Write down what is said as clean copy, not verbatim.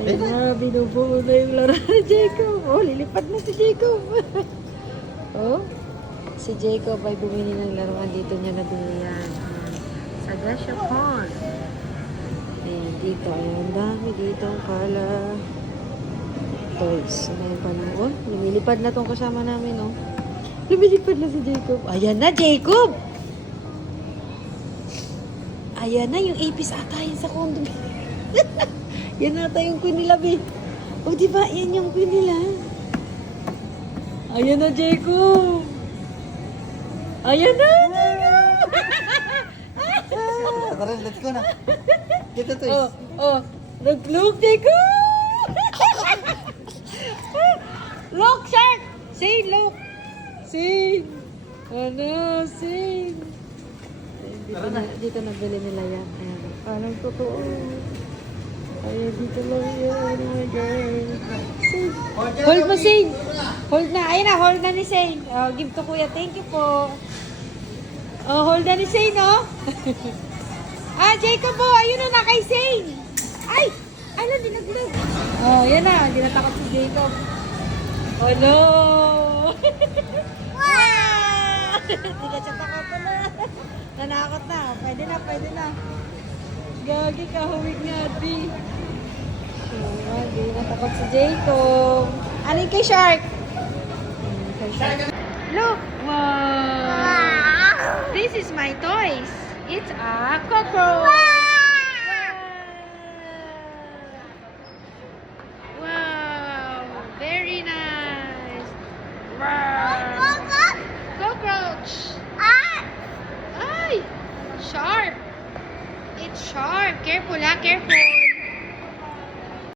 Ayun na, binubuo na yung laro ni Jacob. Oh, lilipad na si Jacob. Oh, si Jacob ay bumili ng laruan. Dito niya nabili yan. Sa Gashapon. Ayan, dito. Ayan, ang dami dito ang color toys. Ayan pa na. Oh, lumilipad na tong kasama namin, oh. Lumilipad na si Jacob. Ayan na, Jacob! Ayan na, yung apis ata yun sa condo. Yan ata yung queen nila, babe. O, diba? Yan yung queen nila. Ayan na, Jacob! Ayan na, Jacob! Tara, let's go na. Dito, toys. Oh, oh. Nag-look, Jacob! Look, shark! Say, look! Say! Ano, say! Dito nabili nila yan. Ayan. Parang totoo. Ayan, dito lang yan. Oh my God. Say. Hold mo, Say. Hold na. Ayun na, hold na ni Say. Oh, give to kuya. Thank you po. Oh, hold na ni Say, no? Ah, Jacob po. Ayun na, kay Say. Ay! Ay, lang, dinaglag. Oh, yan na. Hindi natakot si Jacob. Oh, no! Wow! Hindi ka siya takot na. Nanakot na. Pwede na, pwede na. Gagi ka, huwig nga, di. Oh, di natakot si Jacob. Ano yung kay Shark? Kay Shark. Look! Wow! This is my toys. It's a cockroach. Wow! Very nice. Wow! Cockroach. Ay! Sharp. It's sharp. Careful, ha? Careful.